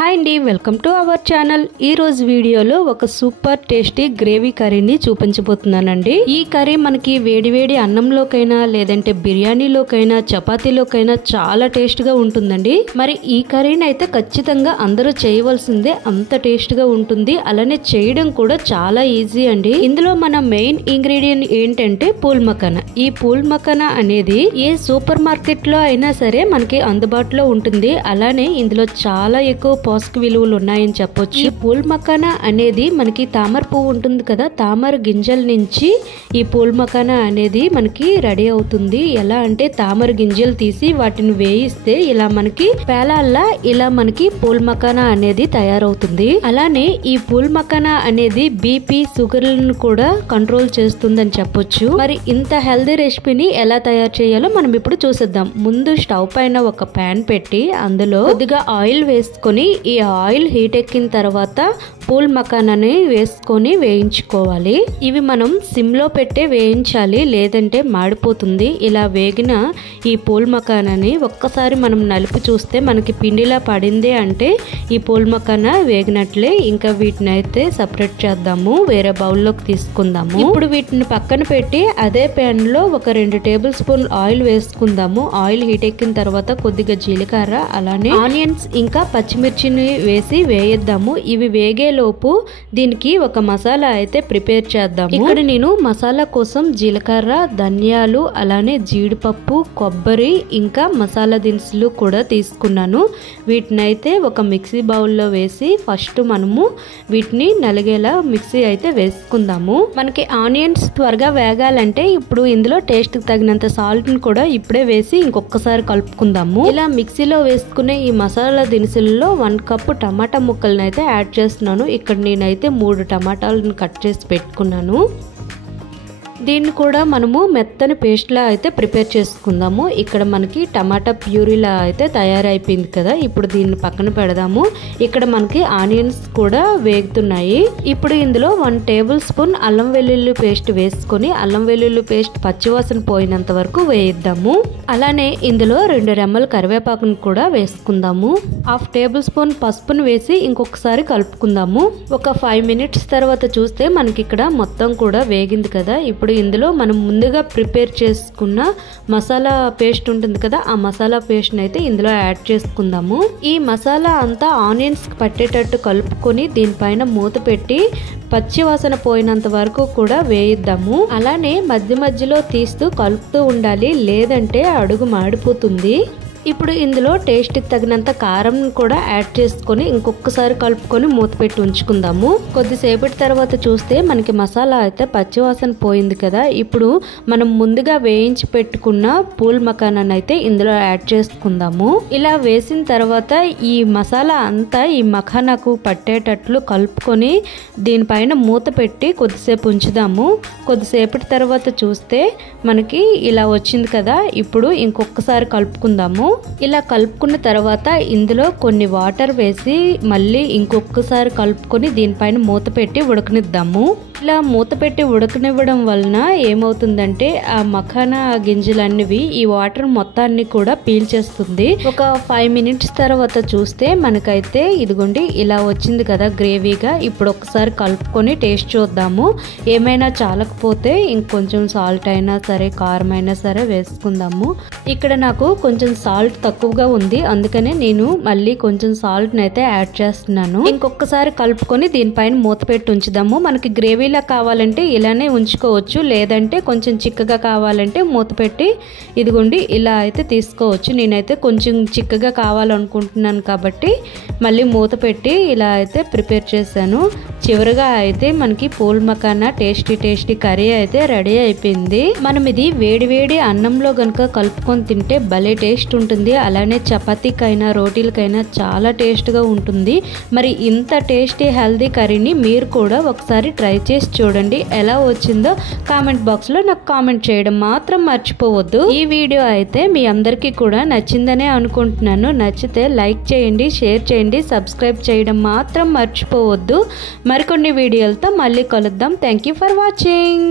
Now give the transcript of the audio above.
Hi అండి, welcome to our channel. ఈ రోజు వీడియోలో ఒక సూపర్ టేస్టీ గ్రేవీ కర్రీని చూపించబోతున్నానండి. ఈ కర్రీ మనకి వేడివేడి అన్నంలోకైనా లేదంటే బిర్యానీలోకైనా చపాతీలోకైనా చాలా టేస్ట్ గా ఉంటుందండి. మరి ఈ కర్రీని అయితే ఖచ్చితంగా అందరూ చేయవలసిందే, అంత టేస్ట్ గా ఉంటుంది. అలానే చేయడం కూడా చాలా ఈజీ అండి. ఇందులో మన మెయిన్ ఇంగ్రీడియంట్ ఏంటంటే పూల్ మఖానా. ఈ పూల్ మఖానా అనేది ఏ సూపర్ మార్కెట్ లో అయినా సరే మనకి అందుబాటులో ఉంటుంది. అలానే ఇందులో చాలా ఎక్కువ పోషక విలువలు ఉన్నాయని చెప్పొచ్చు. ఈ పూల్ మఖానా అనేది మనకి తామర పువ్వు ఉంటుంది కదా, తామర గింజల నుంచి ఈ పూల్ మఖానా అనేది మనకి రెడీ అవుతుంది. ఎలా అంటే తామర గింజలు తీసి వాటిని వేయిస్తే ఇలా మనకి పేలాల్లా ఇలా మనకి పూల్ మఖానా అనేది తయారవుతుంది. అలానే ఈ పూల్ మఖానా అనేది బీపీ షుగర్లను కూడా కంట్రోల్ చేస్తుందని చెప్పొచ్చు. మరి ఇంత హెల్దీ రెసిపీని ఎలా తయారు చేయాలో మనం ఇప్పుడు చూసేద్దాం. ముందు స్టవ్ పైన ఒక ప్యాన్ పెట్టి అందులో కొద్దిగా ఆయిల్ వేసుకొని ఈ ఆయిల్ హీట్ ఎక్కిన తర్వాత పూల్ మఖానాని వేసుకొని వేయించుకోవాలి. ఇవి మనం సిమ్ లో పెట్టే వేయించాలి, లేదంటే మాడిపోతుంది. ఇలా వేగిన ఈ పూల్ మఖానాని ఒక్కసారి మనం నలిపి చూస్తే మనకి పిండిలా పడింది అంటే ఈ పూల్ మఖానా వేగినట్లే. ఇంకా వీటిని అయితే సపరేట్ చేద్దాము, వేరే బౌల్లోకి తీసుకుందాము. ఇప్పుడు వీటిని పక్కన పెట్టి అదే ప్యాన్ లో ఒక 2 టేబుల్ స్పూన్ ఆయిల్ వేసుకుందాము. ఆయిల్ హీట్ ఎక్కిన తర్వాత కొద్దిగా జీలకర్ర అలానే ఆనియన్స్ ఇంకా పచ్చిమిర్చిని వేసి వేయిద్దాము. ఇవి వేగే లోపు దీనికి ఒక మసాలా అయితే ప్రిపేర్ చేద్దాము. ఇక్కడ నేను మసాలా కోసం జీలకర్ర, ధనియాలు అలానే జీడిపప్పు, కొబ్బరి ఇంకా మసాలా దినుసులు కూడా తీసుకున్నాను. వీటిని అయితే ఒక మిక్సీ బౌల్లో వేసి ఫస్ట్ మనము వీటిని నలిగేలా మిక్సీ అయితే వేసుకుందాము. మనకి ఆనియన్స్ త్వరగా వేగాలంటే ఇప్పుడు ఇందులో టేస్ట్ తగినంత సాల్ట్ ని కూడా ఇప్పుడే వేసి ఇంకొకసారి కలుపుకుందాము. ఇలా మిక్సీలో వేసుకునే ఈ మసాలా దినుసుల్లో 1 కప్పు టమాటా ముక్కలను అయితే యాడ్ చేస్తున్నాను. ఇక్కడ నేనైతే 3 టమాటాలను కట్ చేసి పెట్టుకున్నాను. దీన్ని కూడా మనము మెత్తని పేస్ట్ లా అయితే ప్రిపేర్ చేసుకుందాము. ఇక్కడ మనకి టమాటా ప్యూరీలా అయితే తయారైపోయింది కదా, ఇప్పుడు దీన్ని పక్కన పెడదాము. ఇక్కడ మనకి ఆనియన్స్ కూడా వేగుతున్నాయి. ఇప్పుడు ఇందులో 1 టేబుల్ స్పూన్ అల్లం వెల్లుల్లి పేస్ట్ వేసుకొని అల్లం వెల్లుల్లి పేస్ట్ పచ్చివాసన పోయినంత వరకు వేయిద్దాము. అలానే ఇందులో 2 రెమ్మల కరివేపాకును కూడా వేసుకుందాము. 1/2 టేబుల్ స్పూన్ పసుపును వేసి ఇంకొకసారి కలుపుకుందాము. ఒక 5 మినిట్స్ తర్వాత చూస్తే మనకి ఇక్కడ మొత్తం కూడా వేగింది కదా. ఇప్పుడు ఇందులో మనం ముందుగా ప్రిపేర్ చేసుకున్న మసాలా పేస్ట్ ఉంటుంది కదా, ఆ మసాలా పేస్ట్ అయితే ఇందులో యాడ్ చేసుకుందాము. ఈ మసాలా అంతా ఆనియన్స్ పట్టేటట్టు కలుపుకొని దీనిపైన మూత పెట్టి పచ్చి వాసన పోయినంత వరకు కూడా వేయిద్దాము. అలానే మధ్య మధ్యలో తీస్తూ కలుపుతూ ఉండాలి, లేదంటే అడుగు మాడిపోతుంది. ఇప్పుడు ఇందులో టేస్ట్కి తగినంత కారం కూడా యాడ్ చేసుకొని ఇంకొకసారి కలుపుకొని మూత పెట్టి ఉంచుకుందాము. కొద్దిసేపటి తర్వాత చూస్తే మనకి మసాలా అయితే పచ్చివాసన పోయింది కదా. ఇప్పుడు మనం ముందుగా వేయించి పెట్టుకున్న పూల్ మఖానాన్ని అయితే ఇందులో యాడ్ చేసుకుందాము. ఇలా వేసిన తర్వాత ఈ మసాలా అంతా ఈ మఖానాకు పట్టేటట్లు కలుపుకొని దీనిపైన మూత పెట్టి కొద్దిసేపు ఉంచుదాము. కొద్దిసేపటి తర్వాత చూస్తే మనకి ఇలా వచ్చింది కదా. ఇప్పుడు ఇంకొకసారి కలుపుకుందాము. ఇలా కలుపుకున్న తర్వాత ఇందులో కొన్ని వాటర్ వేసి మళ్ళీ ఇంకొకసారి కలుపుకొని దీనిపైన మూత పెట్టి ఉడకనిద్దాము. ఇలా మూత పెట్టి ఉడకనివ్వడం వలన ఏమవుతుందంటే ఆ మఖానా గింజలన్నవి ఈ వాటర్ మొత్తాన్ని కూడా పీల్చేస్తుంది. ఒక 5 మినిట్స్ తర్వాత చూస్తే మనకైతే ఇదిగోండి ఇలా వచ్చింది కదా గ్రేవీగా. ఇప్పుడు ఒకసారి కలుపుకొని టేస్ట్ చూద్దాము. ఏమైనా చాలకపోతే ఇంకొంచెం సాల్ట్ అయినా సరే కారం అయినా సరే వేసుకుందాము. ఇక్కడ నాకు కొంచెం సాల్ట్ తక్కువగా ఉంది, అందుకనే నేను మళ్ళీ కొంచెం సాల్ట్ అయితే యాడ్ చేస్తున్నాను. ఇంకొకసారి కలుపుకొని దీనిపైన మూత పెట్టి ఉంచుదాము. మనకి గ్రేవీలా కావాలంటే ఇలానే ఉంచుకోవచ్చు, లేదంటే కొంచెం చిక్కగా కావాలంటే మూత పెట్టి ఇదిగోండి ఇలా అయితే తీసుకోవచ్చు. నేనైతే కొంచెం చిక్కగా కావాలనుకుంటున్నాను కాబట్టి మళ్ళీ మూత పెట్టి ఇలా అయితే ప్రిపేర్ చేశాను. చివరిగా అయితే మనకి పూల్ మఖానా టేస్టీ కర్రీ అయితే రెడీ అయిపోయింది. మనం ఇది వేడి అన్నంలో గనుక కలుపుకొని తింటే భలే టేస్ట్ ఉంటుంది. అలానే చపాతీకైనా రోటీలకైనా చాలా టేస్ట్గా ఉంటుంది. మరి ఇంత టేస్టీ హెల్దీ కర్రీని మీరు కూడా ఒకసారి ట్రై చేసి చూడండి. ఎలా వచ్చిందో కామెంట్ బాక్స్ లో నాకు కామెంట్ చేయడం మాత్రం మర్చిపోవద్దు. ఈ వీడియో అయితే మీ అందరికీ కూడా నచ్చిందనే అనుకుంటున్నాను. నచ్చితే లైక్ చేయండి, షేర్ చేయండి, సబ్స్క్రైబ్ చేయడం మాత్రం మర్చిపోవద్దు. మరికొన్ని వీడియోలతో మళ్ళీ కలుద్దాం. Thank you for watching.